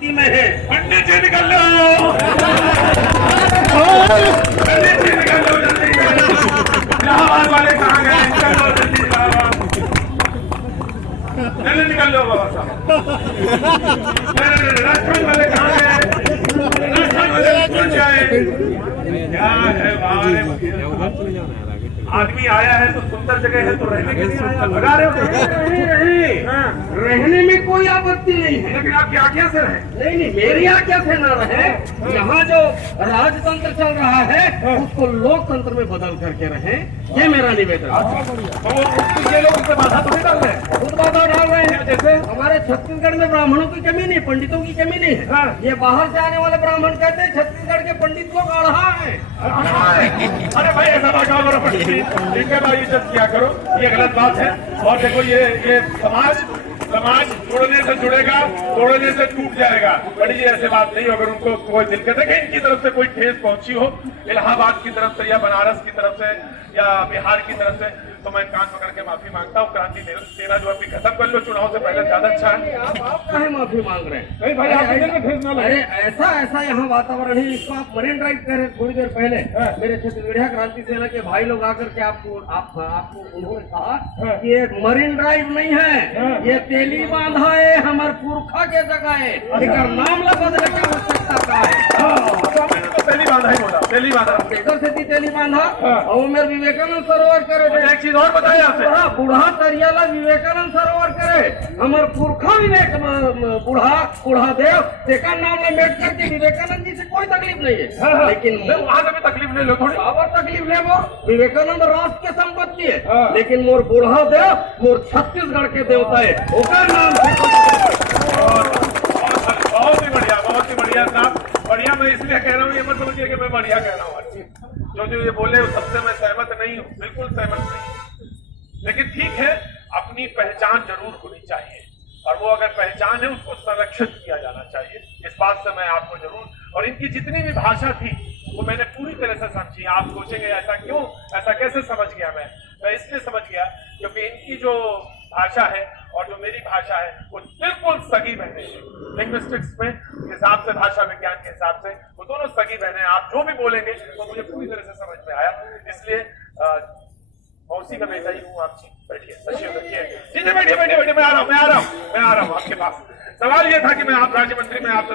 भक्ति में है। पंडित जी निकल लो, पंडित जी निकल लो जल्दी। इलाहाबाद वाले कहाँ गए? निकल लो जल्दी इलाहाबाद, जल्दी निकल लो बाबा साहब। राजस्थान वाले कहाँ गए? राजस्थान वाले कौन जाए? क्या है भाई, आदमी आया है तो सुंदर जगह है तो रहने के लिए आया, भगा रहे हो? रहने में कोई आपत्ति नहीं है, लेकिन आपकी आज्ञा से रहे। नहीं नहीं, मेरी आज्ञा से न रहे। यहाँ जो राजतंत्र चल रहा है उसको लोकतंत्र में बदल करके रहे, ये मेरा निवेदन है। तो ये लोग उनसे बाधा तो नहीं डाल रहे हैं? खुद बाधा डाल रहे हैं। जैसे हमारे छत्तीसगढ़ में ब्राह्मणों की कमी नहीं, पंडितों की कमी नहीं है। ये बाहर से आने वाले ब्राह्मण कहते हैं छत्तीसगढ़ के पंडित लोग आढ़ा है। अरे भाई ऐसा बात करो पंडित जी, इनका ना इज्जत किया करो, ये गलत बात है। और देखो ये समाज तोड़ने से जुड़ेगा, तोड़ने से टूट जाएगा। बड़ी जी ऐसे बात नहीं, अगर उनको कोई दिक्कत है कि इनकी तरफ से कोई ठेस पहुंची हो, इलाहाबाद की तरफ से या बनारस की तरफ से या बिहार की तरफ से, तो मैं कान पकड़ के माफी मांगता हूँ। क्रांति सेना जो अभी खत्म कर लो, चुनाव से पहले ज्यादा अच्छा है। आप काहे माफी मांग रहे हैं? नहीं भाई, आप ठेस ना अरे ऐसा यहाँ वातावरण है। इसको आप मरीन ड्राइव कह रहे थोड़ी देर पहले, मेरे छत्तीसगढ़िया क्रांति सेना के भाई लोग आकर के आपको उन्होंने कहा कि ये मरीन ड्राइव नहीं है, ये तेली बांधा है, हमारे पुरखा के जगह है, लेकिन नाम ला बदले की आवश्यकता का है। तो तेली बांधा ही बोला, तेली बांधा इधर से भी तेली बांधा और मेरे विवेकानंद सरोवर करे। एक चीज और बताया आपसे, बूढ़ा तरियाला विवेकानंद सरोवर करे, हमारे पुरखा विवेक बूढ़ा देव तेका नाम में मेट करके विवेकानंद जी से कोई तकलीफ नहीं है। लेकिन वहां से भी तकलीफ ले लो थोड़ी, और तकलीफ ले वो विवेकानंद राष्ट्र के संपत्ति है, लेकिन मोर बूढ़ा देव मोर छत्तीसगढ़ के देवता है, ओकर नाम बहुत ही बढ़िया साहब, बढ़िया। मैं इसलिए कह रहा हूँ, ये मत समझिए कि मैं बढ़िया कह रहा हूँ। जो ये बोले सबसे मैं सहमत नहीं हूँ, बिल्कुल सहमत नहीं, लेकिन ठीक है, अपनी पहचान जरूर होनी चाहिए, और वो अगर पहचान है उसको संरक्षित किया जाना चाहिए। इस बात से मैं आपको जरूर, और इनकी जितनी भी भाषा थी वो मैंने पूरी तरह से समझी। आप सोचेंगे ऐसा क्यों, ऐसा कैसे समझ गया मैं इसलिए समझ गया क्योंकि इनकी जो भाषा है और जो मेरी भाषा है वो बिल्कुल सगी बहने हैं। लिंग्विस्टिक्स में हिसाब से, भाषा विज्ञान के हिसाब से वो दोनों सगी बहने हैं। आप जो भी बोलेंगे वो मुझे पूरी तरह से समझ में आया, इसलिए मौसी का बेटा ही हूँ। आप जी बैठिए, सचिव रखिए जी, बैठिए, मैं आ रहा हूँ आपके पास। सवाल ये था कि मैं आप राज्य मंत्री में आपसे